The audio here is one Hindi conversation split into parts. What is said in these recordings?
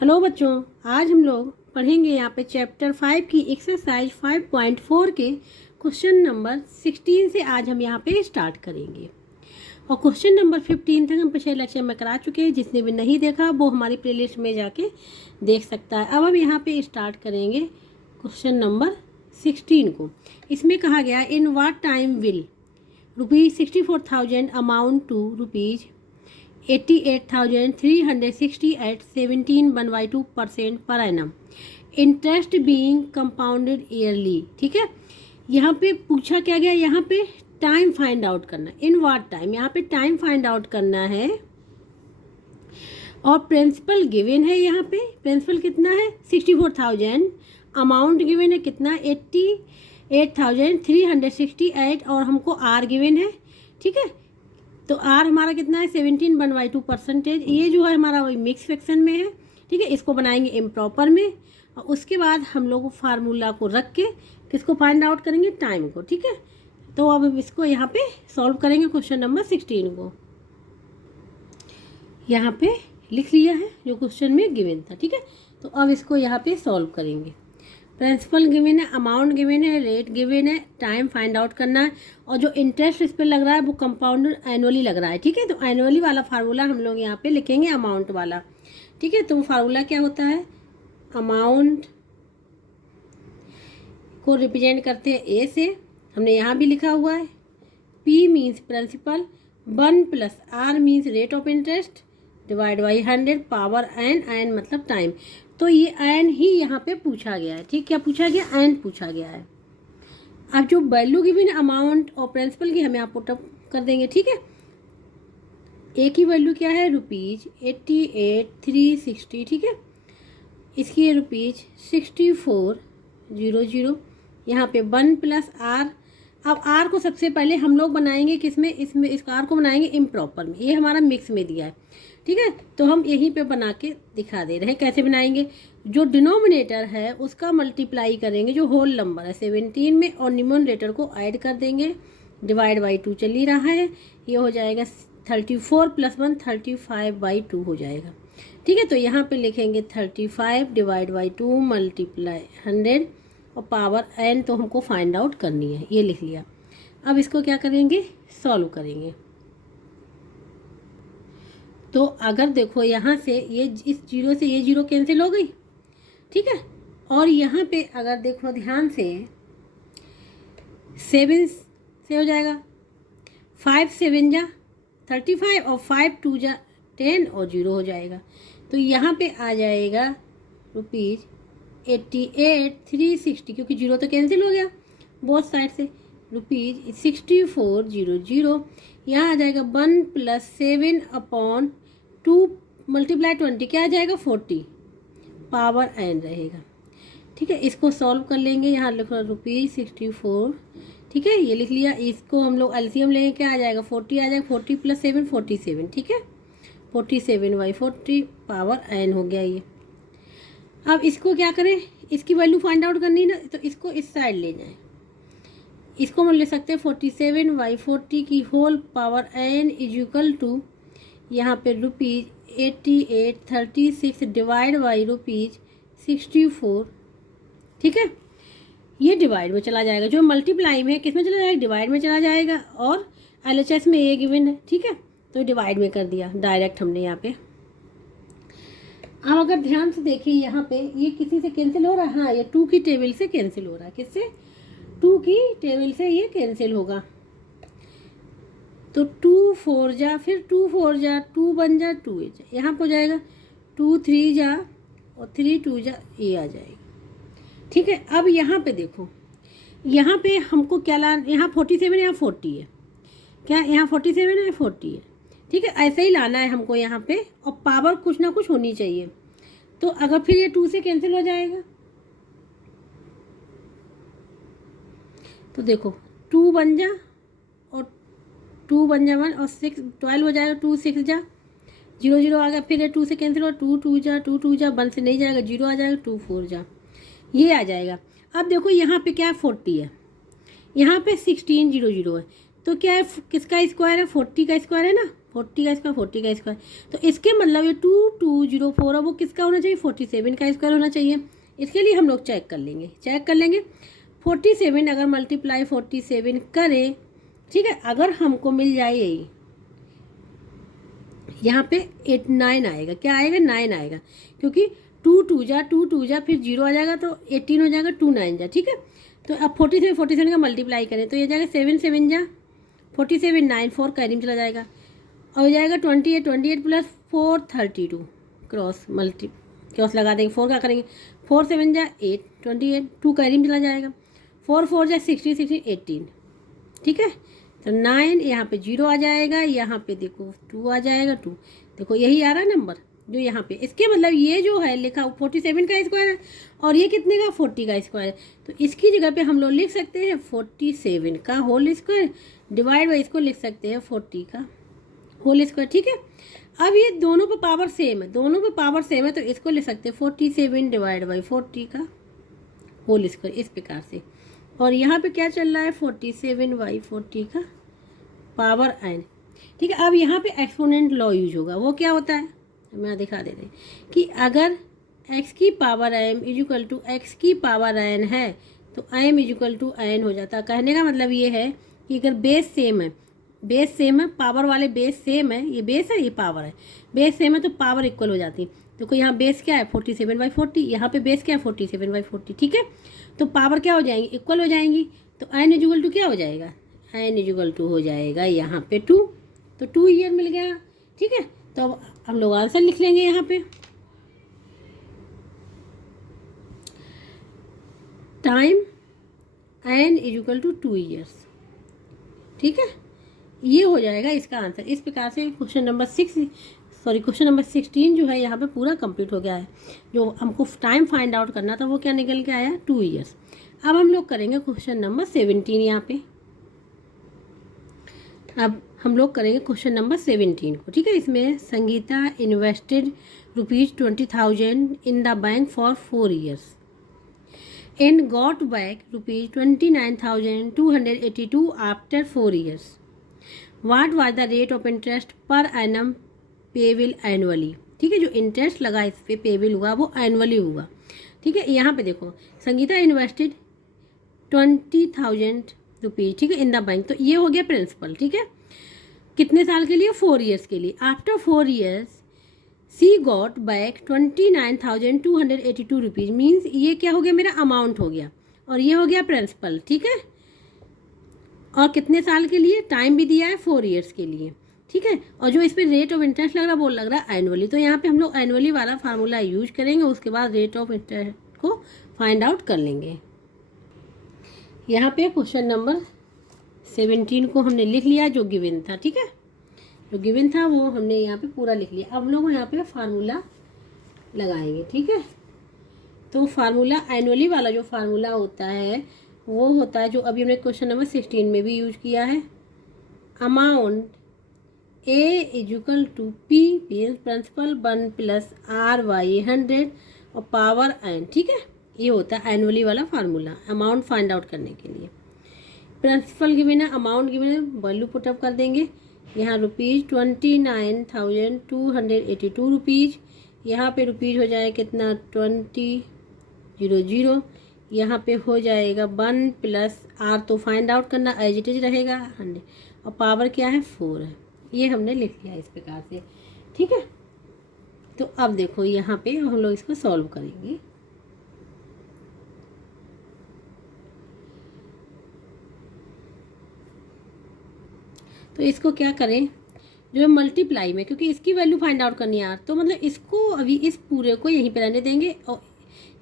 हेलो बच्चों, आज हम लोग पढ़ेंगे यहाँ पे चैप्टर 5 की एक्सरसाइज 5.4 के क्वेश्चन नंबर 16 से आज हम यहाँ पे स्टार्ट करेंगे। और क्वेश्चन नंबर 15 तक हम पिछले लेक्चर में करा चुके हैं। जिसने भी नहीं देखा वो हमारी प्लेलिस्ट में जाके देख सकता है। अब हम यहाँ पे स्टार्ट करेंगे क्वेश्चन नंबर 16 को। इसमें कहा गया in what time will ₹64,000 amount to ₹88,360 at 17.12% per annum, interest being compounded yearly. ठीक है, यहाँ पे पूछा क्या गया, यहाँ पे टाइम फाइंड आउट करना। इन व्हाट टाइम, यहाँ पे टाइम फाइंड आउट करना है और प्रिंसिपल गिवन है। यहाँ पे प्रिंसिपल कितना है 64,000, अमाउंट गिवन है कितना 88,368 और हमको आर गिवन है। ठीक है, तो आर हमारा कितना है 17.12%। ये जो है हमारा वही मिक्स फ्रैक्शन में है। ठीक है, इसको बनाएंगे इम्प्रॉपर में और उसके बाद हम लोग फार्मूला को रख के किसको फाइंड आउट करेंगे, टाइम को। ठीक है, तो अब हम इसको यहाँ पे सॉल्व करेंगे क्वेश्चन नंबर 16 को। यहाँ पे लिख लिया है जो क्वेश्चन में गिवन था। ठीक है, तो अब इसको यहाँ पे सॉल्व करेंगे। प्रिंसिपल गिवन है, अमाउंट गिवन है, रेट गिवन है, टाइम फाइंड आउट करना है और जो इंटरेस्ट इस पर लग रहा है वो कंपाउंड एनुअली लग रहा है। ठीक है, तो एनुअली वाला फार्मूला हम लोग यहाँ पे लिखेंगे अमाउंट वाला। ठीक है, तो फार्मूला क्या होता है, अमाउंट को रिप्रेजेंट करते हैं ए से, हमने यहाँ भी लिखा हुआ है। P means principal, 1 plus are means rate of interest divide by 100 power n मतलब टाइम। तो ये एन ही यहाँ पे पूछा गया है। ठीक, क्या पूछा गया, एन पूछा गया है। अब जो वैल्यू गिवन है अमाउंट और प्रिंसिपल की हम यहाँ पुट अप कर देंगे। ठीक है, ए की वैल्यू क्या है ₹88,360। ठीक है, इसकी है ₹64,000। यहाँ पे 1 प्लस आर। अब आर को सबसे पहले हम लोग बनाएंगे किसमें, इसमें इस आर को बनाएंगे इम्प्रॉपर में। ये हमारा मिक्स में दिया है। ठीक है, तो हम यहीं पे बना के दिखा दे रहे हैं। कैसे बनाएंगे, जो डिनोमिनेटर है उसका मल्टीप्लाई करेंगे जो होल नंबर है 17 में और न्यूमरेटर को ऐड कर देंगे। डिवाइड बाई 2 चल ही रहा है, ये हो जाएगा 34 + 1 35/2 हो जाएगा। ठीक है, तो यहाँ पे लिखेंगे 35 डिवाइड बाई 2 मल्टीप्लाई 100 और पावर एन तो हमको फाइंड आउट करनी है, ये लिख लिया। अब इसको क्या करेंगे, सॉल्व करेंगे। तो अगर देखो यहाँ से ये इस जीरो से ये जीरो कैंसिल हो गई। ठीक है, और यहाँ पे अगर देखो ध्यान से 7 से हो जाएगा, 5 7 जा 35 और 5 2 जा 10 और 0 हो जाएगा। तो यहाँ पे आ जाएगा ₹88,360, क्योंकि जीरो तो कैंसिल हो गया बोथ साइड से। ₹64,000 यहाँ आ जाएगा 1 प्लस 7/2 मल्टीप्लाई 20 क्या आ जाएगा 40 पावर एन रहेगा। ठीक है, इसको सॉल्व कर लेंगे। यहाँ लिखो ₹64। ठीक है, ये लिख लिया। इसको हम लोग एलसीएम लेंगे, क्या आ जाएगा 40 आ जाएगा। 40 + 7 47। ठीक है, 47/40 पावर एन हो गया ये। अब इसको क्या करें, इसकी वैल्यू फाइंड आउट करनी ना, तो इसको इस साइड ले जाएं। इसको हम ले सकते हैं 47/40 की whole power n is equal to यहाँ पे ₹88,36 डिवाइड बाई ₹64। ठीक है, ये डिवाइड में चला जाएगा, जो मल्टीप्लाई में किस में चला जाएगा, डिवाइड में चला जाएगा और एलएचएस में ए गिवन है। ठीक है, तो डिवाइड में कर दिया डायरेक्ट हमने यहाँ पे। अब अगर ध्यान से देखिए यहाँ पे ये किसी से कैंसिल हो रहा है, हाँ ये 2 की टेबल से कैंसिल हो रहा है। किससे, 2 की टेबल से ये कैंसिल होगा। तो 2 4 जा, फिर 2 4 जा, 2 1 जा, 2 8 जा, यहाँ पर हो जाएगा 2 3 जा और 3 2 जा, ये आ जाएगा। ठीक है, अब यहाँ पे देखो, यहाँ पे हमको क्या लाना, यहाँ 47 यहाँ 40 है, क्या यहाँ 47 है 40 है। ठीक है, ऐसे ही लाना है हमको यहाँ पे और पावर कुछ ना कुछ होनी चाहिए। तो अगर फिर ये 2 से कैंसिल हो जाएगा, तो देखो 2 1 जा और 2 1 जा 1 और 6 12 हो जाएगा। 2 6 जा 0 0 आ गया, फिर ये 2 से कैंसिल हो, 2 2 जा 2 2 जा 1 से नहीं जाएगा, 0 आ जाएगा। 2 4 जा ये आ जाएगा। अब देखो यहाँ पे क्या है 40 है, यहाँ पे 16 0 0 है, तो क्या है किसका स्क्वायर है, 40 का स्क्वायर है ना 40 का स्क्वायर 40 का स्क्वायर, तो इसके मतलब ये 2204 है, वो किसका होना चाहिए 47 का स्क्वायर होना चाहिए। इसके लिए हम लोग चेक कर लेंगे 47 अगर मल्टीप्लाई 47 करें, ठीक है, अगर हमको मिल जाए यही यहाँ पे 9 आएगा, क्या आएगा 9 आएगा, क्योंकि 2 जा फिर 0 आ जाएगा तो 18 हो जाएगा, 2 9 जा, ठीक है। तो अब 47 का मल्टीप्लाई करें तो ये जाएगा 7 7 जा 47 9 4 कैरी में चला जाएगा, और हो जाएगा 28 प्लस 4 32 क्रॉस लगा देंगे, 4 का करेंगे 4 7 जा 8 28 2 कैरी में चला जाएगा, 4 4 जा 16 16 18, ठीक है। तो 9 यहाँ पे 0 आ जाएगा, यहाँ पे देखो 2 आ जाएगा 2, देखो यही आ रहा है नंबर जो यहाँ पे, इसके मतलब ये जो है लिखा 47 का स्क्वायर है और ये कितने का 40 का स्क्वायर है, तो इसकी जगह पे हम लोग लिख सकते हैं 47 का होल स्क्वायर डिवाइड बाई इसको लिख सकते हैं 40 का होल स्क्वायर, ठीक है। अब ये दोनों पे पावर सेम है तो इसको लिख सकते हैं 47 डिवाइड बाई 40 का होल स्क्वायर इस प्रकार से, और यहाँ पे क्या चल रहा है 47 बाई 40 का पावर n, ठीक है। अब यहाँ पे एक्सपोनेंट लॉ यूज होगा, वो क्या होता है मैं दिखा देते हैं कि अगर x की power m equal to x की पावर n है तो m इजिकल टू n हो जाता है। कहने का मतलब ये है कि अगर बेस सेम है पावर वाले बेस सेम है, ये बेस है ये पावर है, बेस सेम है तो पावर इक्वल हो जाती है। तो कोई यहाँ बेस क्या है 47 बाई 40, यहाँ पे बेस क्या है 47 बाई 40, ठीक है। तो पावर क्या हो जाएंगी इक्वल हो जाएंगी, तो n इजिकल टू क्या हो जाएगा n इजिकल टू हो जाएगा यहाँ पे 2, तो 2 ईयर मिल गया, ठीक है। तो अब हम लोग आंसर लिख लेंगे यहाँ पे, time n equal to 2 years, ठीक है। ये हो जाएगा इसका आंसर। इस प्रकार से क्वेश्चन नंबर 16 जो है यहाँ पे पूरा कंप्लीट हो गया है। जो हमको टाइम फाइंड आउट करना था वो क्या निकल के आया 2 ईयर्स। अब हम लोग करेंगे क्वेश्चन नंबर 17 यहाँ पे। अब हम लोग करेंगे क्वेश्चन नंबर 17 को, ठीक है। इसमें Sangeeta invested ₹20,000 in the bank for 4 years and got back ₹29,282 after 4 years. What was the rate of interest per annum payable annually? ठीक है, जो इंटरेस्ट लगा इस पे पेबल हुआ वो एनुअली हुआ, ठीक है। यहाँ पे देखो संगीता इन्वेस्टेड ₹20,000, ठीक है, इन द बैंक, तो ये हो गया प्रिंसिपल, ठीक है। कितने साल के लिए 4 years के लिए। आफ्टर 4 years सी गॉट बैक ₹29,282 मीन्स ये क्या हो गया मेरा अमाउंट हो गया, और ये हो गया प्रिंसिपल, ठीक है। और कितने साल के लिए टाइम भी दिया है 4 years के लिए, ठीक है। और जो इस पर रेट ऑफ इंटरेस्ट लग रहा है वो लग रहा है एनुअली, तो यहाँ पे हम लोग एनुअली वाला फार्मूला यूज करेंगे, उसके बाद रेट ऑफ इंटरेस्ट को फाइंड आउट कर लेंगे। यहाँ पे क्वेश्चन नंबर 17 को हमने लिख लिया जो गिवन था, ठीक है, जो गिवन था वो हमने यहाँ पे पूरा लिख लिया। अब लोग यहाँ पे फार्मूला लगाएंगे, ठीक है। तो फार्मूला एनुअली वाला जो फार्मूला होता है वो होता है जो अभी हमने क्वेश्चन नंबर 16 में भी यूज किया है, amount A equal to P principal 1 plus r by 100 और पावर n, ठीक है। ये होता है एनुअली वाला फार्मूला अमाउंट फाइंड आउट करने के लिए। प्रिंसिपल गिवन है, अमाउंट गिवन है, वैल्यू पुटअप कर देंगे। यहाँ ₹29,282, यहाँ पे रुपीज़ हो जाए कितना 20,000, यहाँ पे हो जाएगा 1 प्लस आर, तो फाइंड आउट करना एज इट इज रहेगा 100, और पावर क्या है 4 है। ये हमने लिख लिया इस प्रकार से, ठीक है। तो अब देखो यहाँ पे हम लोग इसको सॉल्व करेंगे। तो इसको क्या करें, जो मल्टीप्लाई में, क्योंकि इसकी वैल्यू फाइंड आउट करनी है यार, तो मतलब इसको अभी इस पूरे को यहीं पे रहने देंगे और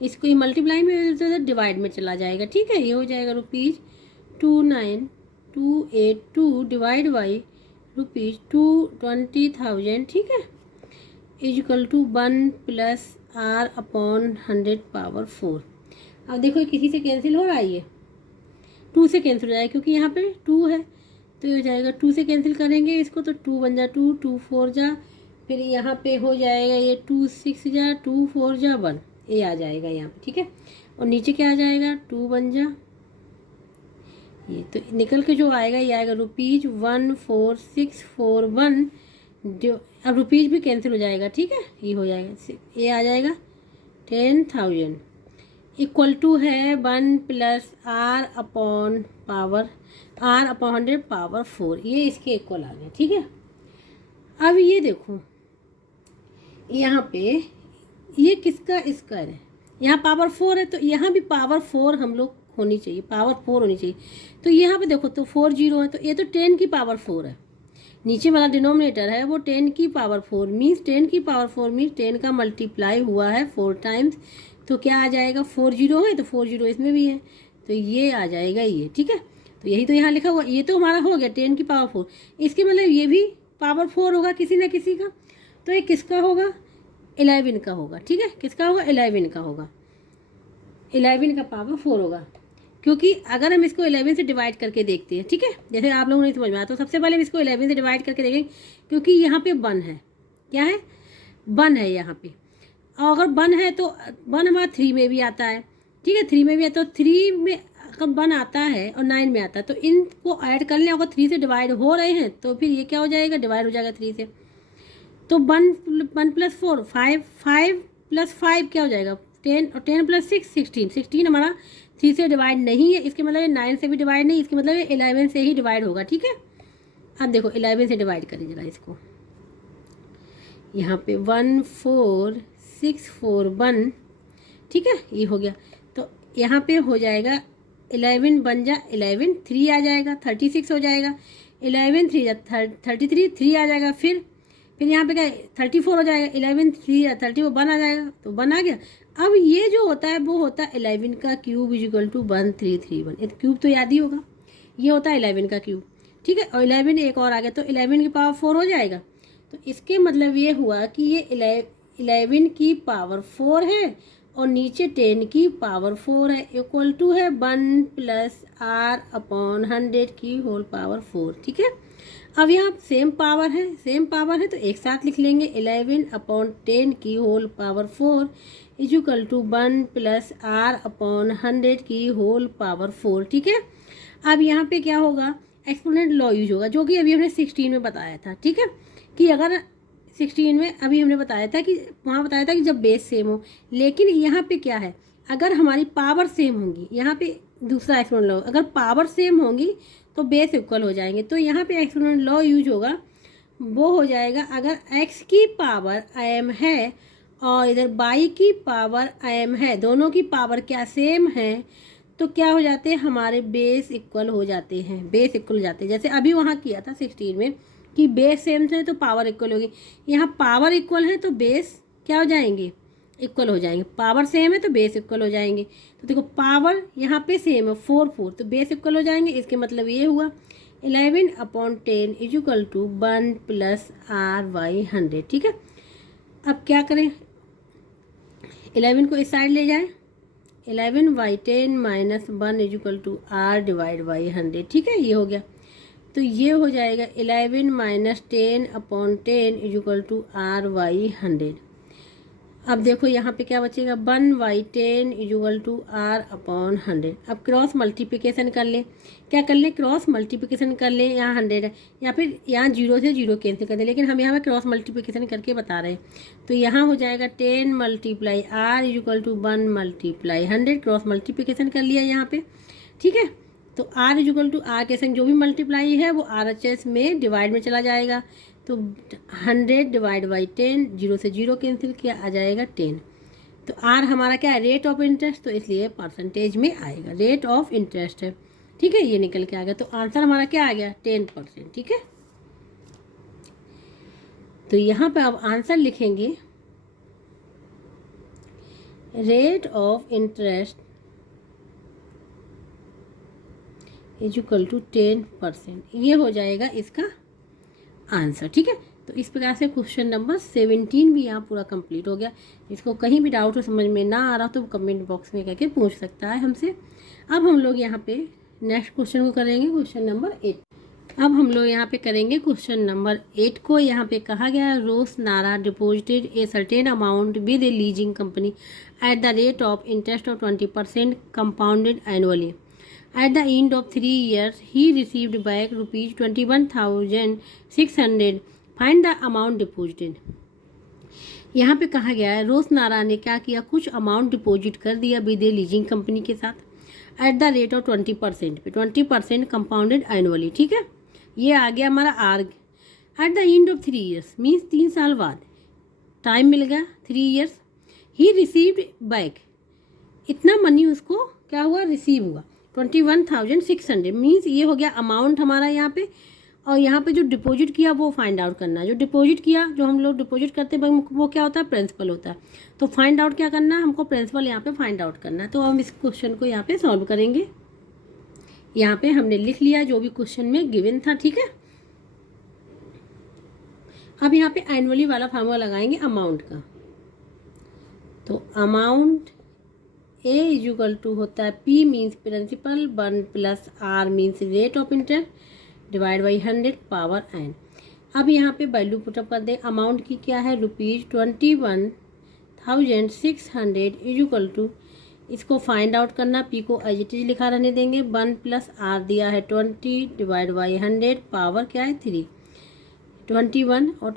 इसको ये मल्टीप्लाई में तो डिवाइड में चला जाएगा, ठीक है। ये हो जाएगा ₹29,282 डिवाइड बाई ₹20,000, ठीक है, equal to 1 plus r upon 100 power 4। अब देखो किसी से कैंसिल हो रहा है, ये 2 से कैंसिल हो जाएगा क्योंकि यहाँ पे 2 है, तो ये हो जाएगा 2 से कैंसिल करेंगे इसको तो 2 बन जा 2, 2 4 जा, फिर यहाँ पे हो जाएगा ये 2 6 जा, 2 4 जा 1, ये आ जाएगा यहाँ पे, ठीक है। और नीचे क्या आ जाएगा 2 बन जा, ये तो निकल के जो आएगा ये आएगा ₹14641 जो अब रुपीज़ भी कैंसिल हो जाएगा, ठीक है, ये हो जाएगा, ये आ जाएगा 10,000 इक्वल टू है 1 प्लस आर अपॉन 100 पावर 4, ये इसके इक्वल आ गया, ठीक है। अब ये देखो यहाँ पे ये किसका स्क्वायर है, यहाँ पावर 4 है, तो यहाँ भी पावर 4 हम लोग होनी चाहिए, पावर 4 होनी चाहिए। तो यहाँ पे देखो तो 4 जीरो है, तो ये तो 10 की पावर 4 है, नीचे वाला डिनोमिनेटर है वो 10 की पावर 4 मीन्स 10 की पावर 4 मीन्स 10 का मल्टीप्लाई हुआ है 4 टाइम्स, तो क्या आ जाएगा, 4 जीरो है तो 4 जीरो इसमें भी है, तो ये आ जाएगा ये, ठीक है। तो यही तो यहाँ लिखा हुआ, ये तो हमारा हो गया 10 की पावर 4, इसके मतलब ये भी पावर 4 होगा किसी न किसी का, तो ये किसका होगा, 11 का होगा, ठीक है, किसका होगा, 11 का होगा, 11 का पावर 4 होगा, क्योंकि अगर हम इसको 11 से डिवाइड करके देखते हैं, ठीक है, जैसे आप लोगों ने समझ में आया, तो सबसे पहले हम इसको 11 से डिवाइड करके देखेंगे, क्योंकि यहाँ पे 1 है, क्या है, 1 है यहाँ पे, और अगर 1 है तो 1 हमारा 3 में भी आता है, ठीक है, 3 में भी आता है, तो 3 में अगर 1 आता है और 9 में आता है, तो इनको ऐड कर लें, अगर 3 से डिवाइड हो रहे हैं तो फिर ये क्या हो जाएगा, डिवाइड हो जाएगा 3 से, तो 1 प्लस 4 5 प्लस 5 क्या हो जाएगा, 10, और 10 प्लस 6 16 हमारा 3 से डिवाइड नहीं है, इसके मतलब ये 9 से भी डिवाइड नहीं, इसके मतलब ये 11 से ही डिवाइड होगा, ठीक है। अब देखो 11 से डिवाइड करें जरा इसको, यहाँ पे 1 4 6 4 1, ठीक है, ये हो गया, तो यहाँ पे हो जाएगा 11 बन जा 11 3 आ जाएगा, 36 हो जाएगा, 11 3 जा 33 3 आ जाएगा, फिर यहाँ पे क्या 34 हो जाएगा, 11 3 या 30 वो 1 आ जाएगा, तो 1 आ गया। अब ये जो होता है वो होता है 11 का क्यूब इजिकल टू 1331, क्यूब तो याद ही होगा, ये होता है 11 का क्यूब, ठीक है, और 11 एक और आ गया तो 11 की पावर 4 हो जाएगा, तो इसके मतलब ये हुआ कि ये 11 की पावर 4 है और नीचे 10 की पावर 4 है, इक्वल टू है 1 प्लस आर अपॉन 100 की होल पावर 4, ठीक है। अब यहाँ सेम पावर है तो एक साथ लिख लेंगे 11 अपॉन 10 की whole power 4 is equal to 1 plus r upon 100 की होल पावर 4, ठीक है। अब यहाँ पे क्या होगा, एक्सपोनेंट लॉ यूज होगा, जो कि अभी हमने 16 में बताया था, ठीक है, कि अगर 16 में अभी हमने बताया था कि वहाँ बताया था कि जब बेस सेम हो, लेकिन यहाँ पे क्या है, अगर हमारी पावर सेम होंगी, यहाँ पे दूसरा एक्सपोनेंट लॉ, अगर पावर सेम होंगी तो बेस इक्वल हो जाएंगे, तो यहाँ पे एक्सपोनेंट लॉ यूज होगा, वो हो जाएगा अगर x की पावर m है और इधर y की पावर m है, दोनों की पावर क्या सेम है, तो क्या हो जाते हैं, हमारे बेस इक्वल हो जाते हैं, बेस इक्वल हो जाते हैं, जैसे अभी वहाँ किया था 16 में कि बेस सेम थे तो पावर इक्वल होगी, यहाँ पावर इक्वल है तो बेस क्या हो जाएंगे, इक्वल हो जाएंगे, पावर सेम है तो बेस इक्वल हो जाएंगे, तो देखो पावर यहाँ पे सेम है 4 4 तो बेस इक्वल हो जाएंगे, इसके मतलब ये हुआ 11 upon 10 is equal to 1 plus r by 100, ठीक है। अब क्या करें, 11 को इस साइड ले जाएं, 11 by 10 minus 1 is equal to r divide by 100, ठीक है, ये हो गया, तो ये हो जाएगा 11 minus 10 upon 10 is equal to r by 100। अब देखो यहाँ पे क्या बचेगा, 1 by 10 equal to r upon 100। अब क्रॉस मल्टीप्लिकेशन कर लें, क्या कर लें, क्रॉस मल्टीप्लिकेशन कर लें, यहाँ 100 है या फिर यहाँ 0 से 0 कैंसिल कर दें, लेकिन हम यहाँ पे क्रॉस मल्टीप्लिकेशन करके बता रहे हैं, तो यहाँ हो जाएगा 10 multiply r equal to 1 multiply 100, cross multiplication कर लिया यहाँ पे, ठीक है। तो आर इजुअल टू आर के संग जो भी मल्टीप्लाई है वो RHS में डिवाइड में चला जाएगा, तो 100 डिवाइड बाई 10, 0 से 0 कैंसिल किया, आ जाएगा 10। तो आर हमारा क्या है, रेट ऑफ इंटरेस्ट, तो इसलिए परसेंटेज में आएगा, रेट ऑफ इंटरेस्ट है, ठीक है, ये निकल के आ गया, तो आंसर हमारा क्या आ गया 10%, ठीक है। तो यहाँ पे अब आंसर लिखेंगे, rate of interest is equal to 10%, ये हो जाएगा इसका आंसर, ठीक है। तो इस प्रकार से क्वेश्चन नंबर 17 भी यहाँ पूरा कंप्लीट हो गया। इसको कहीं भी डाउट हो, समझ में ना आ रहा तो कमेंट बॉक्स में करके पूछ सकता है हमसे। अब हम लोग यहाँ पे नेक्स्ट क्वेश्चन को करेंगे, क्वेश्चन नंबर 8। अब हम लोग यहाँ पे करेंगे क्वेश्चन नंबर 8 को। यहाँ पे कहा गया, Roshnara deposited a certain amount with a leasing company at the rate of interest of 20% compounded annually. At the end of 3 years, he received back rupees 21,600 find the amount deposited. यहाँ पे कहा गया है रोशनारा ने क्या किया, कुछ अमाउंट डिपॉजिट कर दिया विदे लीजिंग कंपनी के साथ एट द रेट ऑफ 20% पे, 20% कंपाउंडेड एनुअली। ठीक है, ये आ गया हमारा आर्ग। At the end of 3 years means 3 साल बाद टाइम मिल गया 3 ईयर्स, ही रिसीव्ड बैक, इतना मनी उसको क्या हुआ, रिसीव हुआ 21,600 मीन्स ये हो गया अमाउंट हमारा यहाँ पे। और यहाँ पे जो डिपॉजिट किया वो फाइंड आउट करना है। जो डिपॉजिट किया, जो हम लोग डिपॉजिट करते हैं वो क्या होता है, प्रिंसिपल होता है। तो फाइंड आउट क्या करना है हमको, प्रिंसिपल यहाँ पे फाइंड आउट करना है। तो हम इस क्वेश्चन को यहाँ पे सॉल्व करेंगे। यहाँ पे हमने लिख लिया जो भी क्वेश्चन में गिवन था। ठीक है, अब यहाँ पे एनुअली वाला फार्मूला लगाएंगे अमाउंट का। तो amount A is equal to होता है P means principal 1 plus are means rate of interest divide by 100 power N. अब यहाँ पे वैल्यू पुटअप कर दे। अमाउंट की क्या है, ₹21,600 इज इक्वल टू, इसको फाइंड आउट करना, पी को एज इट इज लिखा रहने देंगे, 1 प्लस आर दिया है 20 डिवाइड बाई 100 पावर क्या है 3, 21 और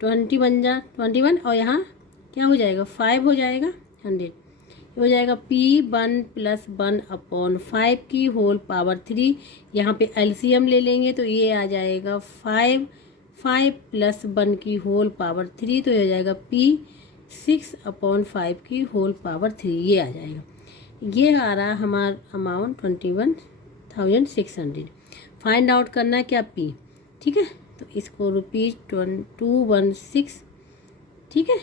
20 बन जा 21 और यहाँ क्या हो जाएगा 5 हो जाएगा 100 हो जाएगा P1 प्लस 1 अपॉन 5 की होल पावर 3। यहाँ पे एलसीएम ले लेंगे तो ये आ जाएगा 5 प्लस 1 की होल पावर 3, तो ये आ जाएगा P6 अपॉन 5 की होल पावर 3, ये आ जाएगा। ये आ रहा हमारा अमाउंट 21,600। फाइंड आउट करना है क्या P। ठीक है, तो इसको ₹216 ठीक है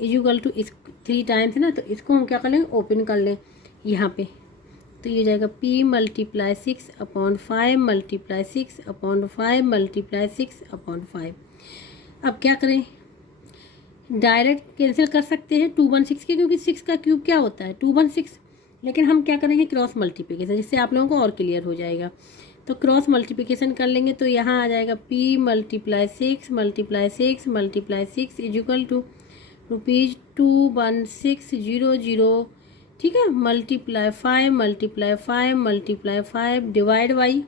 इक्वल टू इस 3 टाइम्स है ना, तो इसको हम क्या कर लेंगे, ओपन कर लें यहाँ पे। तो ये जाएगा P multiply 6 upon 5 multiply 6 upon 5 multiply 6 upon 5। अब क्या करें, डायरेक्ट कैंसिल कर सकते हैं 216 के, क्योंकि 6 का क्यूब क्या होता है 216। लेकिन हम क्या करेंगे क्रॉस मल्टीप्लिकेशन, जिससे आप लोगों को और क्लियर हो जाएगा। तो क्रॉस मल्टीप्लिकेशन कर लेंगे तो यहाँ आ जाएगा P multiply 6 multiply 6 multiply 6 is equal to ₹21600। ठीक है, multiply 5 multiply 5 multiply 5 divide by,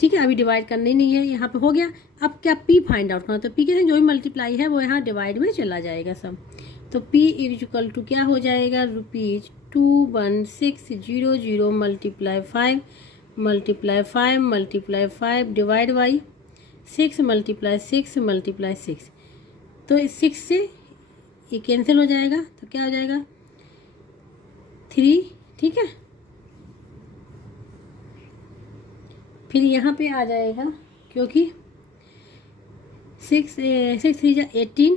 ठीक है अभी डिवाइड करना ही नहीं है, यहाँ पे हो गया। अब क्या P फाइंड आउट करना, तो P के साथ जो भी मल्टीप्लाई है वो यहाँ डिवाइड में चला जाएगा सब। तो P इक्वल टू क्या हो जाएगा, ₹21600 multiply 5 multiply 5 multiply 5 divide by 6 multiply 6 multiply 6। तो इस 6 से ये कैंसिल हो जाएगा, तो क्या हो जाएगा 3। ठीक है, फिर यहाँ पे आ जाएगा क्योंकि 6 3 जा 18।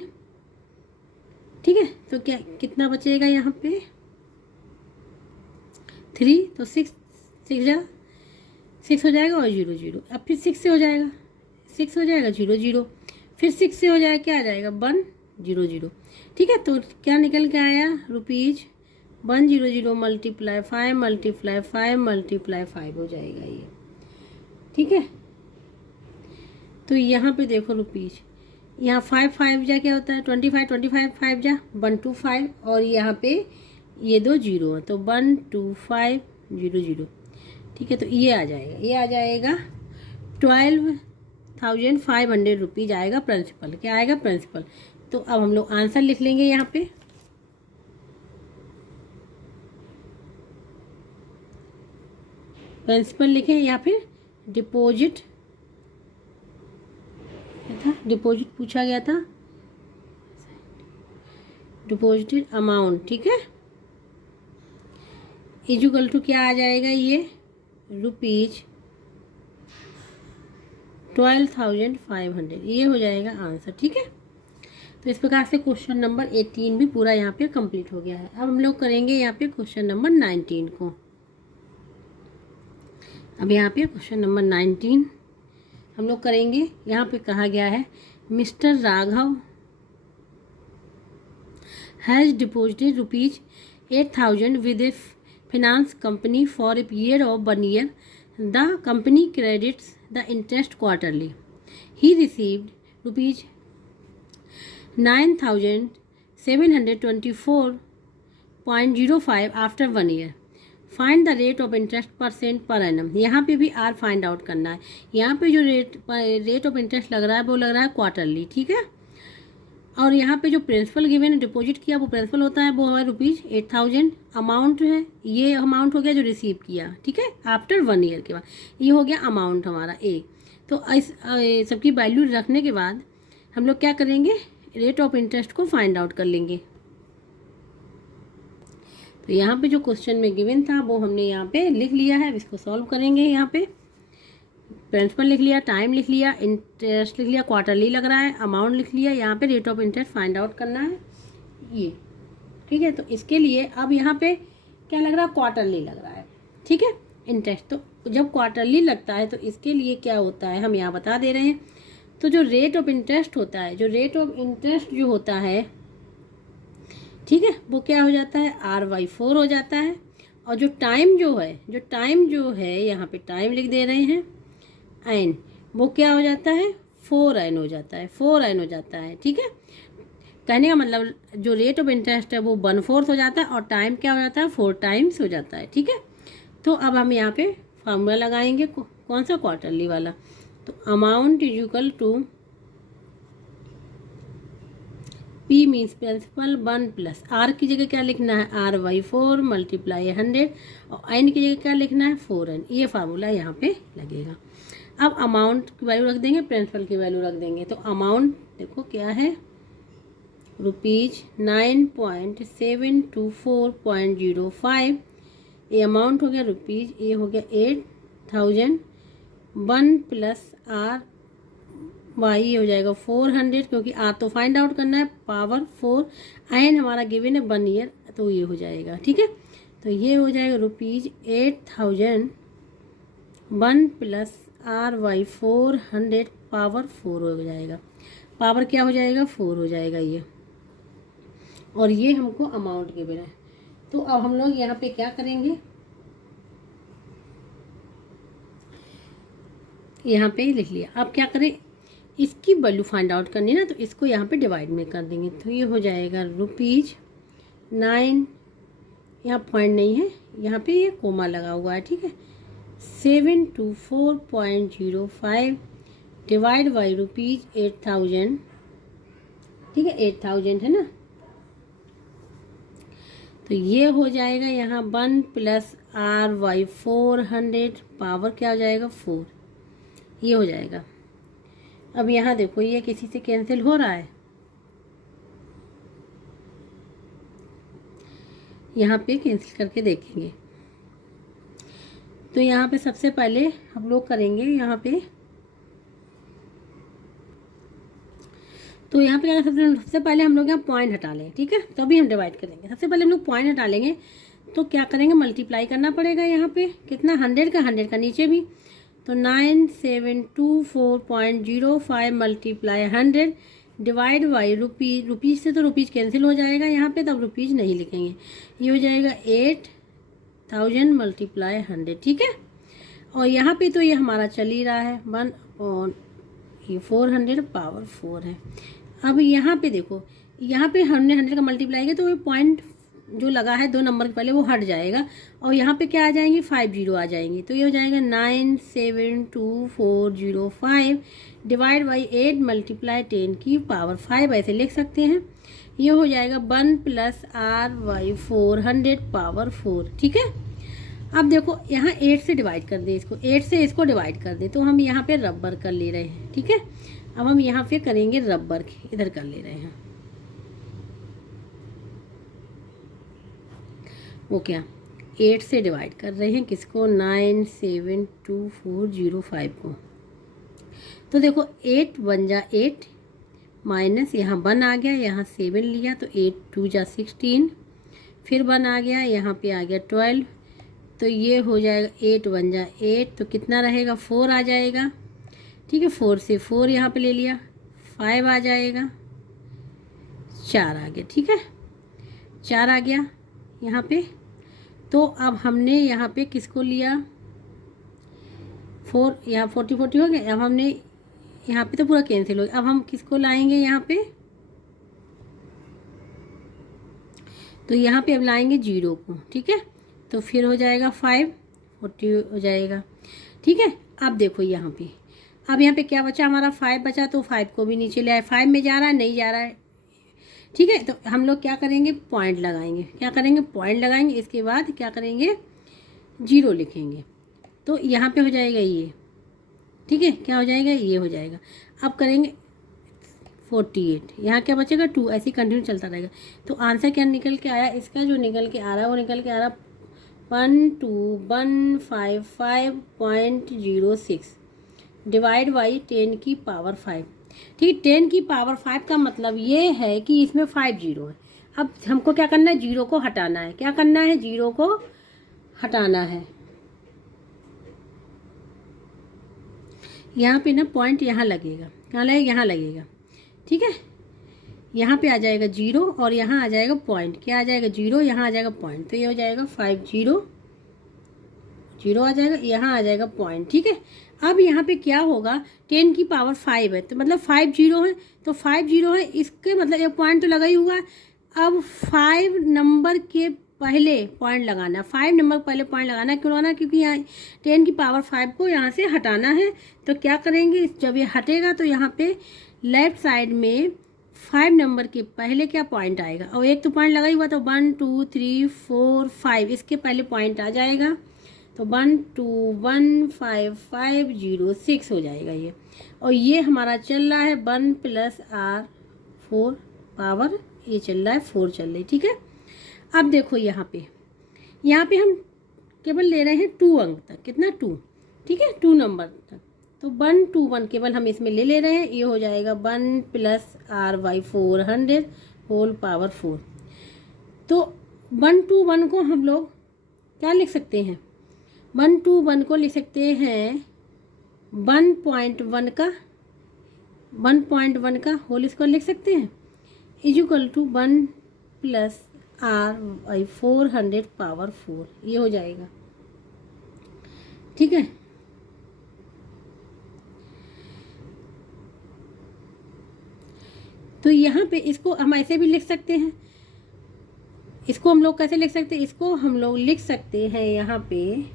ठीक है, तो क्या कितना बचेगा यहाँ पे 3, तो 6 हो जाएगा और 0 0। अब फिर 6 से हो जाएगा 6 हो जाएगा 0 0, फिर 6 से हो जाएगा क्या आ जाएगा 1 0 0। ठीक है, तो क्या निकल के आया ₹100 मल्टीप्लाई 5 मल्टीप्लाई 5 मल्टीप्लाई 5 हो जाएगा ये। ठीक है, तो यहाँ पे देखो रुपीज, यहाँ 5 5 जा क्या होता है 25 25 5 जा 125, और यहाँ पे ये 2 0 है तो 125 0 0। ठीक है, तो ये आ जाएगा 12,500 रुपीज़ आएगा प्रिंसिपल। क्या आएगा प्रिंसिपल। तो अब हम लोग आंसर लिख लेंगे यहाँ पे। प्रिंसिपल लिखें या फिर डिपॉजिट था, डिपॉजिट पूछा गया था, डिपॉजिटेड अमाउंट। ठीक है, इक्वल टू क्या आ जाएगा ये ₹12,500, ये हो जाएगा आंसर। ठीक है, तो इस प्रकार से क्वेश्चन नंबर 18 भी पूरा यहाँ पे कंप्लीट हो गया है। अब हम लोग करेंगे यहाँ पे क्वेश्चन नंबर 19 को। अब यहाँ पे क्वेश्चन नंबर 19 हम लोग करेंगे। यहाँ पे कहा गया है mister Raghav has deposited ₹8,000 with A finance company for a period of 1 year. The company credits the interest quarterly. He received ₹9,724.05 after 1 year. Find the rate of interest percent per annum, यहाँ पे भी आर फाइंड आउट करना है। यहाँ पे जो रेट ऑफ इंटरेस्ट लग रहा है वो लग रहा है क्वार्टरली, ठीक है। और यहाँ पे जो प्रिंसिपल गिवन है, डिपॉजिट किया, वो प्रिंसिपल होता है, वो है ₹8,000। अमाउंट है, ये अमाउंट हो गया जो रिसीव किया, ठीक है, आफ्टर 1 ईयर के बाद। ये हो गया अमाउंट हमारा ए। तो इस सबकी वैल्यू रखने के बाद हम लोग क्या करेंगे, रेट ऑफ इंटरेस्ट को फाइंड आउट कर लेंगे। तो यहाँ पे जो क्वेश्चन में गिवन था वो हमने यहाँ पे लिख लिया है। अब इसको सॉल्व करेंगे। यहाँ पे प्रिंसिपल लिख लिया, टाइम लिख लिया, इंटरेस्ट लिख लिया, क्वार्टरली लग रहा है, अमाउंट लिख लिया, यहाँ पे rate of interest find out करना है ये, ठीक है। तो इसके लिए अब यहाँ पे क्या लग रहा है, क्वार्टरली लग रहा है, ठीक है, इंटरेस्ट। तो जब क्वार्टरली लगता है तो इसके लिए क्या होता है हम यहाँ बता दे रहे हैं। तो जो रेट ऑफ इंटरेस्ट होता है, जो रेट ऑफ इंटरेस्ट जो होता है, ठीक है, वो क्या हो जाता है, R/4 हो जाता है। और जो टाइम जो है यहाँ पे टाइम लिख दे रहे हैं, एन, वो क्या हो जाता है, 4n हो जाता है, 4n हो जाता है, ठीक है। कहने का मतलब जो रेट ऑफ इंटरेस्ट है वो 1/4 हो जाता है और टाइम क्या हो जाता है, 4 टाइम्स हो जाता है, ठीक है। तो अब हम यहाँ पे फार्मूला लगाएंगे, कौन सा, क्वार्टरली वाला। तो amount is equal to P means principal 1 plus R की जगह क्या लिखना है, R/4 मल्टीप्लाई 100 और एन की जगह क्या लिखना है, 4n। ये फार्मूला यहाँ पे लगेगा। अब अमाउंट की वैल्यू रख देंगे, प्रिंसिपल की वैल्यू रख देंगे। तो अमाउंट देखो क्या है, ₹9.724.05। ये अमाउंट हो गया रुपीज़, ये हो गया 8,000, 1 प्लस आर वाई हो जाएगा 400, क्योंकि आर तो फाइंड आउट करना है, पावर 4, एन हमारा गिवन है 1 ईयर, तो ये हो जाएगा, ठीक है। तो ये हो जाएगा ₹8,000, 1 प्लस R/400 पावर 4 हो जाएगा। पावर क्या हो जाएगा, 4 हो जाएगा ये। और ये हमको अमाउंट गिवन है। तो अब हम लोग यहाँ पे क्या करेंगे, यहाँ पे लिख लिया। अब क्या करें, इसकी वैल्यू फाइंड आउट करनी है ना, तो इसको यहाँ पे डिवाइड में कर देंगे। तो ये हो जाएगा ₹9, यहाँ पॉइंट नहीं है, यहाँ पे ये कोमा लगा हुआ है, ठीक है, 724.05 डिवाइड बाई ₹8,000, ठीक है, 8,000 है ना। तो ये हो जाएगा यहाँ 1 प्लस R/400 पावर क्या हो जाएगा, 4, ये हो जाएगा। अब यहाँ देखो ये किसी से कैंसिल हो रहा है, यहाँ पे कैंसिल करके देखेंगे। तो यहाँ पे सबसे पहले हम लोग करेंगे, यहाँ पे तो यहाँ पे सबसे पहले हम लोग यहाँ पॉइंट हटा लें, ठीक है, तभी हम डिवाइड करेंगे। सबसे पहले हम लोग पॉइंट हटा लेंगे, तो क्या करेंगे, मल्टीप्लाई करना पड़ेगा यहाँ पे, कितना, 100 का नीचे भी। तो 9,724.05 मल्टीप्लाई 100 डिवाइड बाई रुपीज़ से तो रुपीज़ कैंसिल हो जाएगा यहाँ पे, तब रुपीज़ नहीं लिखेंगे। ये हो जाएगा 8,000 मल्टीप्लाई 100, ठीक है। और यहाँ पे तो ये हमारा चल ही रहा है 1 और ये 400 पावर 4 है। अब यहाँ पे देखो, यहाँ पे हमने 100 का मल्टीप्लाई किया तो ये पॉइंट जो लगा है 2 नंबर के पहले वो हट जाएगा और यहाँ पे क्या आ जाएंगे, 5 जीरो आ जाएंगे। तो ये हो जाएगा 9,724.05 डिवाइड बाई 8 मल्टीप्लाई 10 की पावर 5, ऐसे लिख सकते हैं। ये हो जाएगा 1 प्लस R/400 पावर 4, ठीक है। अब देखो यहाँ 8 से डिवाइड कर दें इसको, 8 से इसको डिवाइड कर दें, तो हम यहाँ पे रबर कर ले रहे हैं, ठीक है। अब हम यहाँ पे करेंगे रबर, इधर कर ले रहे हैं, वो क्या, 8 से डिवाइड कर रहे हैं किसको, 9,724.05 को। तो देखो 8 1 जा 8 माइनस यहाँ 1 आ गया, यहाँ 7 लिया तो 8 2 जा 16, फिर 1 आ गया, यहाँ पे आ गया 12, तो ये हो जाएगा 8 1 जा 8, तो कितना रहेगा, 4 आ जाएगा, ठीक है। 4 से 4 यहाँ पे ले लिया, 5 आ जाएगा, 4 आ गया, ठीक है, 4 आ गया यहाँ पे। तो अब हमने यहाँ पे किसको लिया, 4, यहाँ 40 40 हो गया। अब हमने यहाँ पे तो पूरा कैंसिल हो गया, अब हम किसको लाएंगे यहाँ पे, तो यहाँ पे अब लाएंगे 0 को, ठीक है। तो फिर हो जाएगा 5, 40 हो जाएगा। ठीक है, अब देखो यहाँ पे, अब यहाँ पे क्या बचा हमारा 5 बचा, तो 5 को भी नीचे ले आए। 5 में जा रहा है, नहीं जा रहा है। ठीक है, तो हम लोग क्या करेंगे, पॉइंट लगाएंगे। क्या करेंगे, पॉइंट लगाएंगे। इसके बाद क्या करेंगे, 0 लिखेंगे। तो यहाँ पे हो जाएगा ये। ठीक है, क्या हो जाएगा, ये हो जाएगा। अब करेंगे 48, यहाँ क्या बचेगा 2, ऐसे ही कंटिन्यू चलता रहेगा। तो आंसर क्या निकल के आया इसका, जो निकल के आ रहा है वो निकल के आ रहा 12155.06 डिवाइड बाई 10 की पावर 5। ठीक है, 10 की पावर 5 का मतलब ये है कि इसमें 5 जीरो है। अब हमको क्या करना है, 0 को हटाना है। क्या करना है, 0 को हटाना है। यहाँ पे ना पॉइंट यहाँ लगेगा, कहाँ लगेगा, यहाँ लगेगा। ठीक है, यहाँ पे आ जाएगा 0 और यहाँ आ जाएगा पॉइंट। क्या आ जाएगा, 0, यहाँ आ जाएगा पॉइंट। तो ये हो जाएगा 50, 0 आ जाएगा, यहाँ आ जाएगा पॉइंट। ठीक है, अब यहाँ पे क्या होगा, 10 की पावर 5 है, तो मतलब 5 जीरो है, तो 5 जीरो है, इसके मतलब एक पॉइंट तो लगा ही हुआ है। अब 5 नंबर के पहले पॉइंट लगाना, 5 नंबर पहले पॉइंट लगाना। क्यों लगाना, क्योंकि यहाँ 10 की पावर 5 को यहाँ से हटाना है। तो क्या करेंगे, जब ये हटेगा तो यहाँ पे लेफ्ट साइड में 5 नंबर के पहले क्या पॉइंट आएगा, और एक तो पॉइंट लगा ही हुआ, तो 1 2 3 4 5 इसके पहले पॉइंट आ जाएगा। तो 1215506 हो जाएगा ये। और ये हमारा चल रहा है 1 + R4 पावर, ये चल रहा है 4 चल रही। ठीक है, अब देखो यहाँ पे हम केवल ले रहे हैं 2 अंक तक, कितना 2। ठीक है, 2 नंबर तक, तो 121 केवल हम इसमें ले रहे हैं। ये हो जाएगा 1 + R/400 होल पावर 4। तो 121 को हम लोग क्या लिख सकते हैं, 121 को लिख सकते हैं 1.1 का होल स्क्वायर लिख सकते हैं, इक्वल टू 1 + R/400 पावर 4, ये हो जाएगा। ठीक है, तो यहाँ पे इसको हम ऐसे भी लिख सकते हैं। इसको हम लोग कैसे लिख सकते हैं, इसको हम लोग लिख सकते हैं यहाँ पे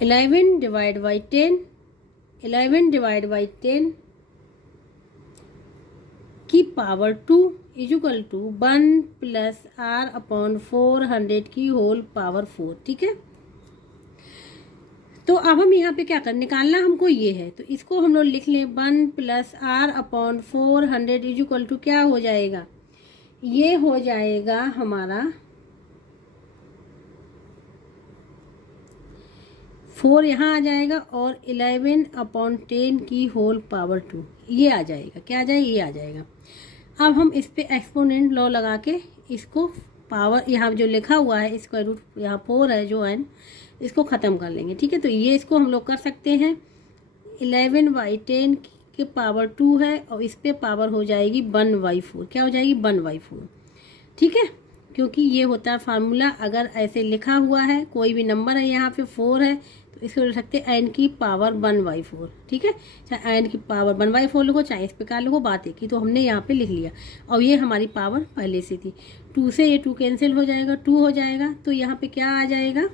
11 डिवाइड बाई 10 की पावर 2 इक्वल टू 1 + R/400 की होल पावर 4। ठीक है, तो अब हम यहाँ पे क्या कर, निकालना हमको ये है, तो इसको हम लोग लिख लें 1 + R/400 इक्वल टू क्या हो जाएगा, ये हो जाएगा हमारा 4 यहाँ आ जाएगा और 11/10 की होल पावर 2 ये आ जाएगा। क्या आ जाएगा, ये आ जाएगा। अब हम इस पे एक्सपोनेंट लॉ लगा के इसको पावर, यहाँ जो लिखा हुआ है स्क्वायर रूट, यहाँ 4 है जो है, इसको ख़त्म कर लेंगे। ठीक है, तो ये इसको हम लोग कर सकते हैं 11/10 के पावर 2 है, और इस पे पावर हो जाएगी 1/4। क्या हो जाएगी, 1/4। ठीक है, क्योंकि ये होता है फार्मूला, अगर ऐसे लिखा हुआ है कोई भी नंबर है, यहाँ पे 4 है, तो इसको लिख सकते हैं n की पावर 1/4। ठीक है, चाहे n की पावर 1/4 लिखो, चाहे इस प्रकार लिखो, बात है कि तो हमने यहाँ पे लिख लिया। और ये हमारी पावर पहले से थी, 2 से ये 2 कैंसिल हो जाएगा, 2 हो जाएगा। तो यहाँ पे क्या आ जाएगा,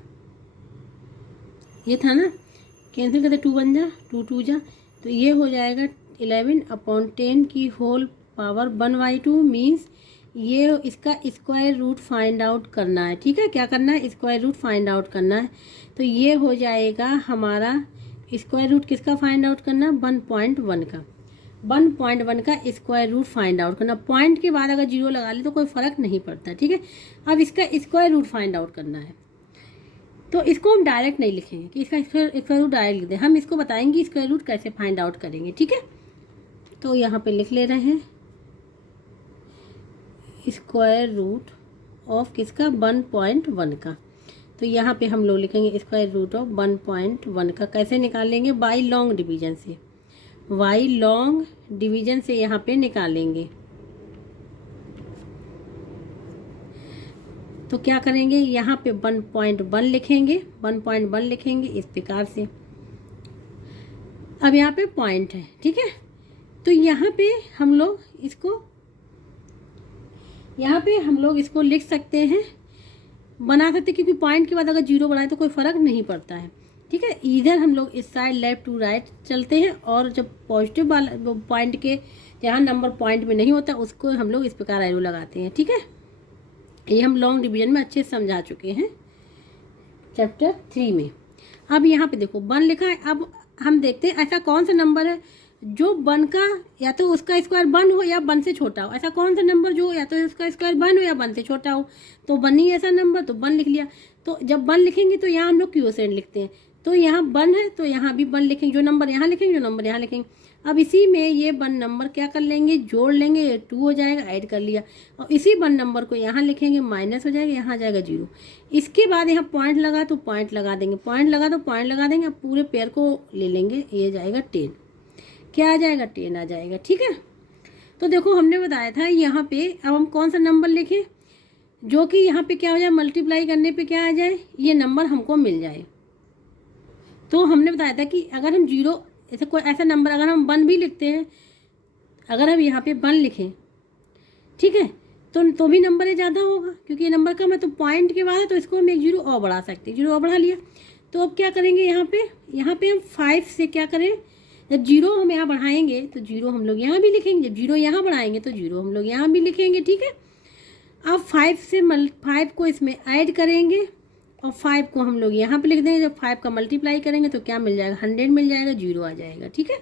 ये था ना, कैंसिल करते 2 बन जा, 2 2 जा, तो ये हो जाएगा 11/10 की होल पावर 1/2 मीन्स ये इसका स्क्वायर रूट फाइंड आउट करना है। ठीक है, क्या करना है, स्क्वायर रूट फाइंड आउट करना है। तो ये हो जाएगा हमारा स्क्वायर रूट किसका फाइंड आउट करना, 1.1 का, 1.1 का स्क्वायर रूट फाइंड आउट करना। पॉइंट के बाद अगर 0 लगा ले तो कोई फ़र्क नहीं पड़ता। ठीक है, अब इसका स्क्वायर रूट फाइंड आउट करना है, तो इसको हम डायरेक्ट नहीं लिखेंगे कि इसका स्क्वायर रूट डायरेक्ट लिख दें, हम इसको बताएंगे स्क्वायर रूट कैसे फाइंड आउट करेंगे। ठीक है, तो यहाँ पे लिख ले रहे हैं स्क्वायर रूट ऑफ किसका, 1.1 का। तो यहाँ पे हम लोग लिखेंगे स्क्वायर रूट ऑफ 1.1 का। कैसे निकालेंगे, बाई लॉन्ग डिवीजन से, बाई लॉन्ग डिवीजन से यहाँ पे निकालेंगे। तो क्या करेंगे, यहाँ पे 1.1 लिखेंगे, 1.1 लिखेंगे इस प्रकार से। अब यहाँ पे पॉइंट है। ठीक है, तो यहाँ पे हम लोग इसको यहाँ पे हम लोग इसको लिख सकते हैं, बना सकते हैं, क्योंकि पॉइंट के बाद अगर जीरो बनाए तो कोई फ़र्क नहीं पड़ता है। ठीक है, इधर हम लोग इस साइड लेफ्ट टू राइट चलते हैं, और जब पॉजिटिव वाला पॉइंट के जहाँ नंबर पॉइंट में नहीं होता उसको हम लोग इस प्रकार एरो लगाते हैं। ठीक है, ये हम लॉन्ग डिवीजन में अच्छे से समझा चुके हैं चैप्टर 3 में। अब यहाँ पे देखो 1 लिखा है। अब हम देखते हैं ऐसा कौन सा नंबर है जो 1 का या तो उसका स्क्वायर 1 हो या 1 से छोटा हो। ऐसा कौन सा नंबर जो या तो उसका स्क्वायर 1 हो या 1 से छोटा हो। तो 1 ही ऐसा नंबर, तो 1 लिख लिया। तो जब 1 लिखेंगे तो यहाँ हम लोग क्वोशिएंट लिखते हैं, तो यहाँ 1 है तो यहाँ भी 1 लिखेंगे, जो नंबर यहाँ लिखेंगे जो नंबर यहाँ लिखेंगे। अब इसी में ये 1 नंबर क्या कर लेंगे, जोड़ लेंगे, 2 हो जाएगा, ऐड कर लिया, और इसी 1 नंबर को यहाँ लिखेंगे, माइनस हो जाएगा, यहाँ आ जाएगा 0। इसके बाद यहाँ पॉइंट लगा तो पॉइंट लगा देंगे, पॉइंट लगा तो पॉइंट लगा देंगे। अब पूरे पेयर को ले लेंगे, ये जाएगा 10। क्या आ जाएगा, 10 आ जाएगा। ठीक है, तो देखो हमने बताया था यहाँ पे, अब हम कौन सा नंबर लिखें जो कि यहाँ पे क्या हो जाए, मल्टीप्लाई करने पे क्या आ जाए, ये नंबर हमको मिल जाए। तो हमने बताया था कि अगर हम 0 ऐसा कोई ऐसा नंबर, अगर हम 1 भी लिखते हैं, अगर हम यहाँ पे 1 लिखें, ठीक है, तो भी नंबर ये ज़्यादा होगा, क्योंकि ये नंबर कम है, तो पॉइंट के बाद है तो इसको हम एक 0 और बढ़ा सकते हैं, 0 और बढ़ा लिया। तो अब क्या करेंगे, यहाँ पे हम 5 से क्या करें, जब 0 हम यहाँ बढ़ाएंगे तो 0 हम लोग यहाँ भी लिखेंगे, जब 0 यहाँ बढ़ाएंगे तो 0 हम लोग यहाँ भी लिखेंगे। ठीक है, अब 5 को इसमें ऐड करेंगे और 5 को हम लोग यहाँ पे लिख देंगे। जब 5 का मल्टीप्लाई करेंगे तो क्या मिल जाएगा, 100 मिल जाएगा, 0 आ जाएगा। ठीक है,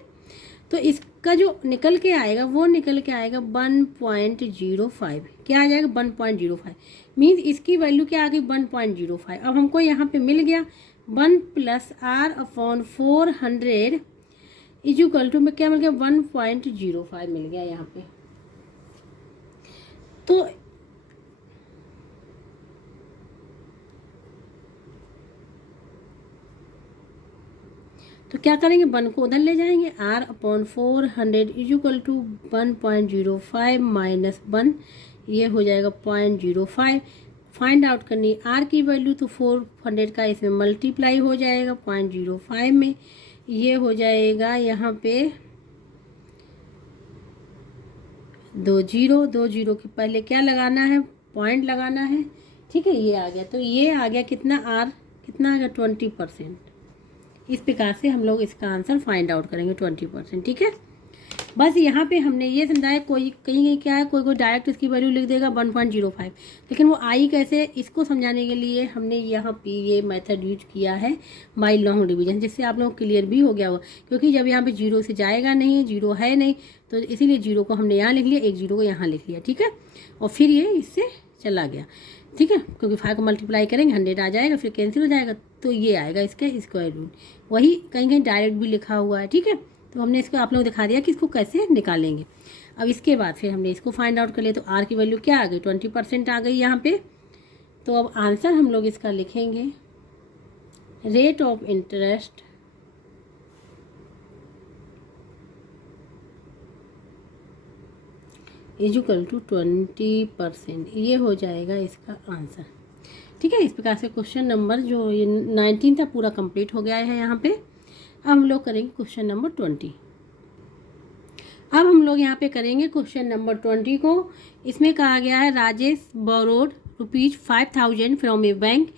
तो इसका जो निकल के आएगा वो निकल के आएगा 1.05। क्या आ जाएगा, 1.05। मीन्स इसकी वैल्यू क्या आ गई, 1.05। अब हमको यहाँ पे मिल गया 1 + r/400 इक्वल टू में क्या मिल गया, 1.05 मिल गया यहाँ पे। तो क्या करेंगे, 1 को उधर ले जाएंगे, r/400 इक्वल टू 1.05 माइनस 1, ये हो जाएगा 0.05। फाइंड आउट करनी r की वैल्यू, तो 400 का इसमें मल्टीप्लाई हो जाएगा 0.05 में, ये हो जाएगा यहाँ पे 2 0 के पहले क्या लगाना है, पॉइंट लगाना है। ठीक है, ये आ गया, तो ये आ गया कितना, r कितना आ गया, 20%। इस प्रकार से हम लोग इसका आंसर फाइंड आउट करेंगे, 20%। ठीक है, बस यहाँ पे हमने ये समझाया। कोई कहीं क्या है, कोई डायरेक्ट इसकी वैल्यू लिख देगा 1.05, लेकिन वो आई कैसे, इसको समझाने के लिए हमने यहाँ पे ये मेथड यूज किया है बाय लॉन्ग डिवीजन, जिससे आप लोग क्लियर भी हो गया होगा। क्योंकि जब यहाँ पे 0 से जाएगा नहीं, 0 है नहीं, तो इसीलिए 0 को हमने यहाँ लिख लिया, एक 0 को यहाँ लिख लिया। ठीक है, और फिर ये इससे चला गया। ठीक है, क्योंकि 5 को मल्टीप्लाई करेंगे 100 आ जाएगा, फिर कैंसिल हो जाएगा, तो ये आएगा इसका स्क्वायर रूट। वही कहीं कहीं डायरेक्ट भी लिखा हुआ है। ठीक है, तो हमने इसको आप लोग दिखा दिया कि इसको कैसे निकालेंगे। अब इसके बाद फिर हमने इसको फाइंड आउट कर लिया, तो r की वैल्यू क्या आ गई, 20% आ गई यहाँ पे। तो अब आंसर हम लोग इसका लिखेंगे, rate of interest equal to 20%, ये हो जाएगा इसका आंसर। ठीक है, इस प्रकार से क्वेश्चन नंबर जो ये 19 था पूरा कंप्लीट हो गया है यहाँ पे। अब हम लोग करेंगे क्वेश्चन नंबर 20। अब हम लोग यहाँ पे करेंगे क्वेश्चन नंबर 20 को। इसमें कहा गया है, Rajesh borrowed ₹5,000 from a bank,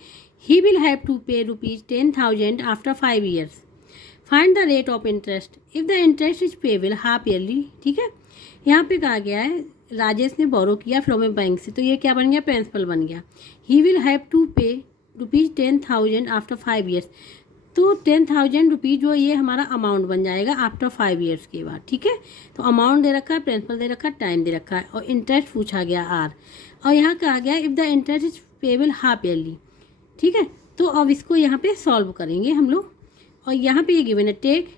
he will have to pay ₹10,000 after 5 years। Find the rate of interest if the interest is payable half yearly. ठीक है, यहाँ पे कहा गया है राजेश ने बोरो किया फ्रॉम ए बैंक से, तो ये क्या बन गया, प्रिंसिपल बन गया। ही will have to pay ₹10,000 after 5 years, तो 10,000 रुपीज़ जो ये हमारा अमाउंट बन जाएगा आफ्टर 5 years के बाद। ठीक है, तो अमाउंट दे रखा है, प्रिंसिपल दे रखा है, टाइम दे रखा है, और इंटरेस्ट पूछा गया आर, और यहाँ कहा गया if the interest is payable half yearly. ठीक है, तो अब इसको यहाँ पे सॉल्व करेंगे हम लोग, और यहाँ पे ये गिवन है टेक,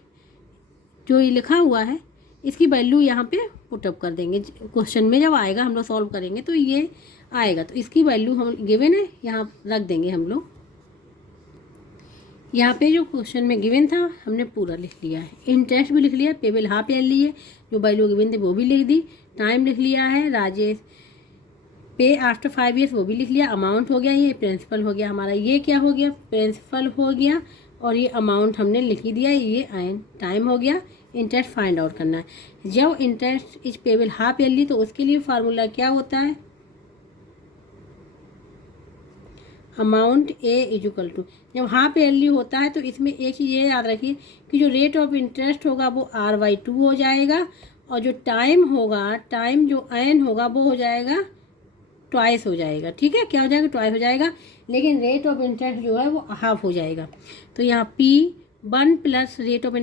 जो ये लिखा हुआ है इसकी वैल्यू यहाँ पे पुटअप कर देंगे। क्वेश्चन में जब आएगा हम लोग सॉल्व करेंगे तो ये आएगा, तो इसकी वैल्यू हम गिवन है यहाँ रख देंगे हम लोग। यहाँ पे जो क्वेश्चन में गिवन था हमने पूरा लिख लिया है, इंटरेस्ट भी लिख लिया, पेबल हाफ ईयरली है, जो वैल्यू गिवन थे वो भी लिख दी, टाइम लिख लिया है, राजेश पे आफ्टर 5 years वो भी लिख लिया, अमाउंट हो गया, ये प्रिंसिपल हो गया हमारा, ये क्या हो गया, प्रिंसिपल हो गया, और ये अमाउंट हमने लिख ही दिया, ये टाइम हो गया। इंटरेस्ट फाइंड आउट करना है। जब interest is payable half yearly तो उसके लिए फार्मूला क्या होता है, अमाउंट ए इक्वल टू, जब हाफ ईयरली होता है तो इसमें एक चीज़ ये याद रखिए कि जो रेट ऑफ इंटरेस्ट होगा वो R/2 हो जाएगा, और जो टाइम होगा, टाइम जो एन होगा वो हो जाएगा ट्वाइस हो जाएगा। ठीक है, क्या हो जाएगा? ट्वाइस हो जाएगा, लेकिन रेट ऑफ इंटरेस्ट जो है वो हाफ हो जाएगा। तो यहाँ P1 plus rate of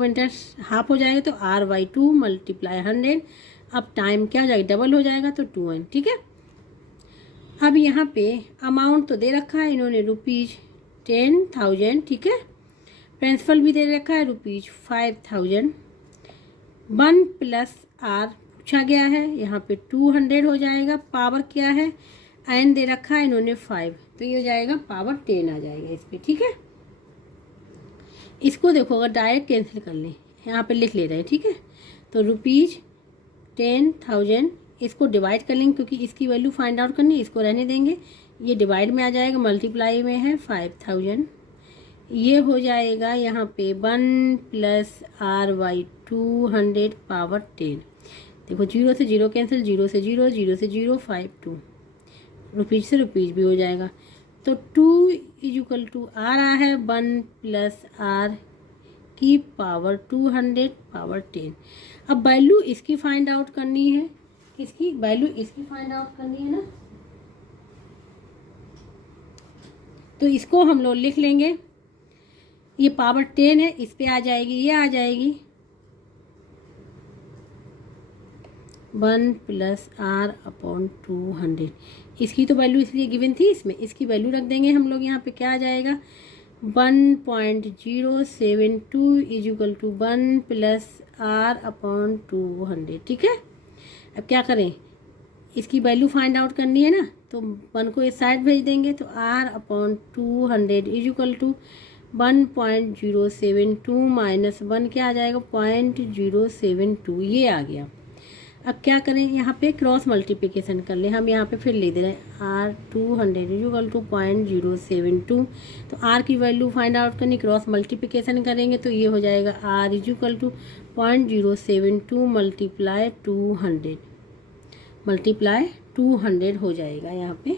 interest half हो जाएगा, तो R/2 मल्टीप्लाई 100। अब टाइम क्या हो जाएगा? डबल हो जाएगा, तो 2n। ठीक है, अब यहाँ पे अमाउंट तो दे रखा है इन्होंने ₹10,000। ठीक है, प्रिंसिपल भी दे रखा है ₹5,000। 1 प्लस R पूछा गया है, यहाँ पे 200 हो जाएगा। पावर क्या है? एन दे रखा है इन्होंने 5, तो ये हो जाएगा पावर 10 आ जाएगा इस पर। ठीक है, इसको देखो अगर डायरेक्ट कैंसिल कर लें, यहाँ पे लिख ले रहे हैं। ठीक है, तो ₹10,000 इसको डिवाइड कर लेंगे क्योंकि इसकी वैल्यू फाइंड आउट करनी है, इसको रहने देंगे। ये डिवाइड में आ जाएगा, मल्टीप्लाई में है 5000। ये हो जाएगा यहाँ पे 1 प्लस R/200 पावर 10। देखो 0 से 0 कैंसिल, 0 से 0, 0 से 0, 52 रुपीज़ से रुपीज़ भी हो जाएगा। तो 2 इक्वल टू आ रहा है 1 प्लस R की पावर 200 पावर 10। अब वैल्यू इसकी फाइंड आउट करनी है, किसकी वैल्यू? इसकी फाइंड आउट करनी है ना, तो इसको हम लोग लिख लेंगे। ये पावर 10 है, इस पे आ जाएगी, ये आ जाएगी 1 प्लस R/200। इसकी तो वैल्यू इसलिए गिवन थी, इसमें इसकी वैल्यू रख देंगे हम लोग। यहाँ पे क्या आ जाएगा? 1.072 इक्वल टू 1 प्लस R/200। ठीक है, अब क्या करें? इसकी वैल्यू फाइंड आउट करनी है ना, तो 1 को इस साइड भेज देंगे, तो R/200 इक्वल टू 1.072 माइनस 1 क्या आ जाएगा? 0.072। ये आ गया। अब क्या करें? यहाँ पे क्रॉस मल्टीप्लिकेशन कर लें। हम यहाँ पे फिर ले दे रहे हैं R/200 इक्वल टू 0.072। तो R की वैल्यू फाइंड आउट करनी, क्रॉस मल्टीप्लिकेशन करेंगे तो ये हो जाएगा R इक्वल टू 0.072 मल्टीप्लाई 200 हो जाएगा यहाँ पे।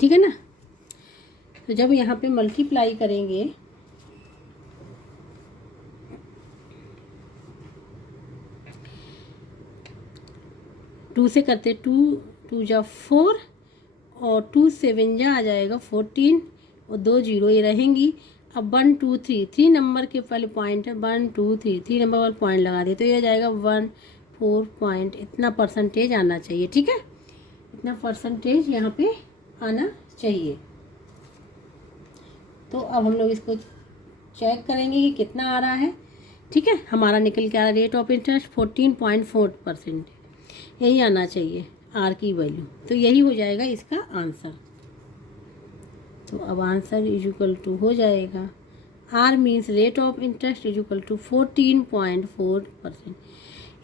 ठीक है ना, तो जब यहाँ पे मल्टीप्लाई करेंगे टू से करते, 2 जा 4 और 2 7 जा आ जाएगा 14 और 2 0 ये रहेंगी। अब 1 2 3 3 नंबर के पहले पॉइंट है, 1 2 3 3 नंबर वाला पॉइंट लगा दिए, तो ये आ जाएगा 14 पॉइंट, इतना परसेंटेज आना चाहिए। ठीक है, इतना परसेंटेज यहाँ पे आना चाहिए। तो अब हम लोग इसको चेक करेंगे कि कितना आ रहा है। ठीक है, हमारा निकल के आ रहा है रेट ऑफ इंटरेस्ट 14.4%, यही आना चाहिए R की वैल्यू। तो यही हो जाएगा इसका आंसर। तो अब आंसर इक्वल टू हो जाएगा R means rate of interest equal to 14.4%।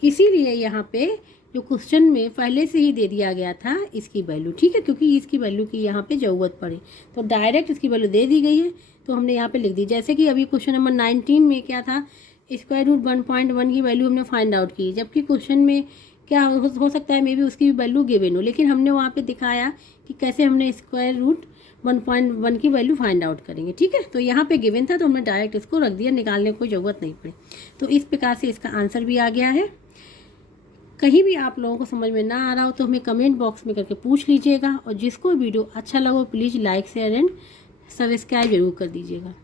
इसीलिए यहाँ पे जो क्वेश्चन में पहले से ही दे दिया गया था इसकी वैल्यू। ठीक है, क्योंकि इसकी वैल्यू की यहाँ पे ज़रूरत पड़ी तो डायरेक्ट इसकी वैल्यू दे दी गई है, तो हमने यहाँ पे लिख दी। जैसे कि अभी क्वेश्चन नंबर 19 में क्या था, स्क्वायर रूट 1.1 की वैल्यू हमने फाइंड आउट की, जबकि क्वेश्चन में क्या हो सकता है मे बी उसकी भी वैल्यू गिवन हो, लेकिन हमने वहाँ पे दिखाया कि कैसे हमने स्क्वायर रूट 1.1 की वैल्यू फाइंड आउट करेंगे। ठीक है, तो यहाँ पे गिवन था तो हमने डायरेक्ट इसको रख दिया, निकालने की कोई ज़रूरत नहीं पड़ी। तो इस प्रकार से इसका आंसर भी आ गया है। कहीं भी आप लोगों को समझ में ना आ रहा हो तो हमें कमेंट बॉक्स में करके पूछ लीजिएगा, और जिसको वीडियो अच्छा लगा please like share and subscribe जरूर कर दीजिएगा।